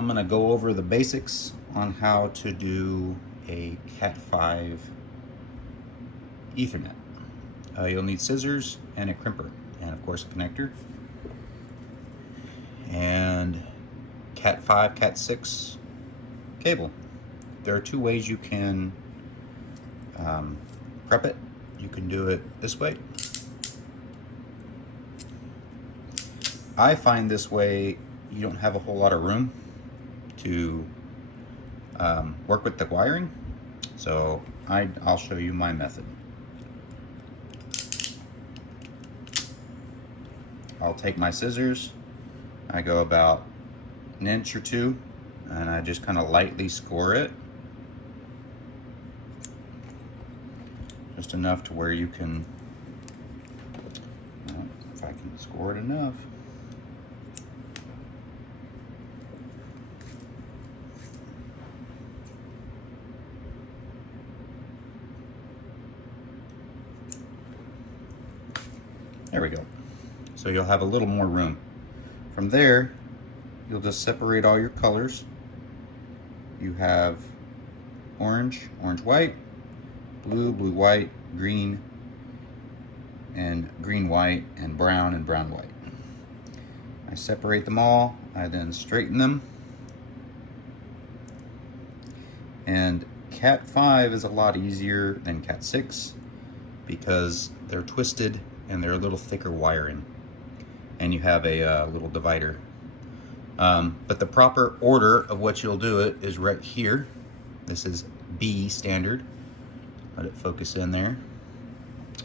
I'm gonna go over the basics on how to do a Cat5 Ethernet. You'll need scissors and a crimper, and of course a connector, and Cat5, Cat6 cable. There are two ways you can prep it. You can do it this way. I find this way you don't have a whole lot of room to work with the wiring, so I'll show you my method. I'll take my scissors, I go about an inch or two, and I just kind of lightly score it, just enough to where you can, well, if I can score it enough. There we go. So you'll have a little more room. From there, you'll just separate all your colors. You have orange, orange-white, blue, blue-white, green, and green-white, and brown-white. I separate them all. I then straighten them. And Cat5 is a lot easier than Cat6 because they're twisted and they're a little thicker wiring, and you have a little divider. But the proper order of what you'll do it is right here. This is B standard. Let it focus in there.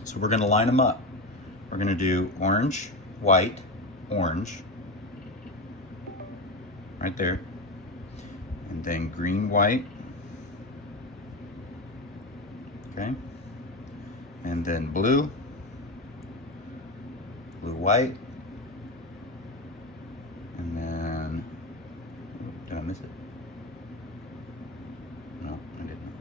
So we're gonna line them up. We're gonna do orange, white, orange, right there. And then green, white, okay. And then blue, blue, white, and then, did I miss it? No, I did not.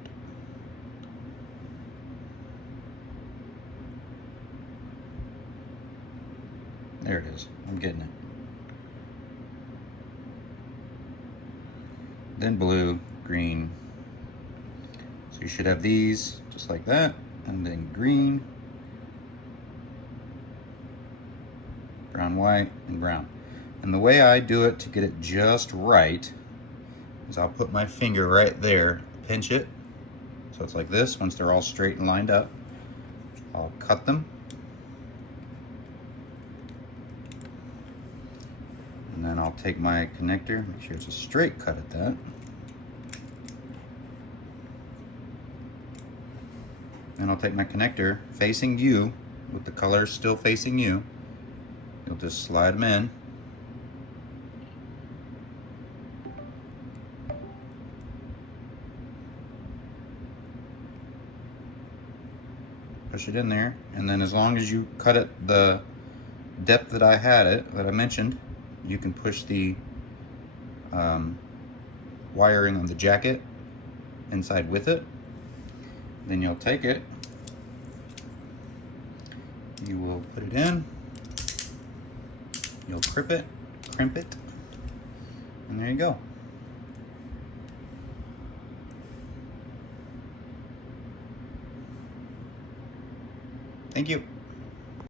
There it is, I'm getting it. Then blue, green. So you should have these just like that, and then green, brown, white, and brown. And the way I do it to get it just right is I'll put my finger right there, pinch it, so it's like this. Once they're all straight and lined up, I'll cut them. And then I'll take my connector, make sure it's a straight cut at that. And I'll take my connector facing you, with the colors still facing you. You'll just slide them in. Push it in there, and then as long as you cut it the depth that I had it, that I mentioned, you can push the wiring on the jacket inside with it. Then you'll take it, you will put it in, you'll crimp it, and there you go. Thank you.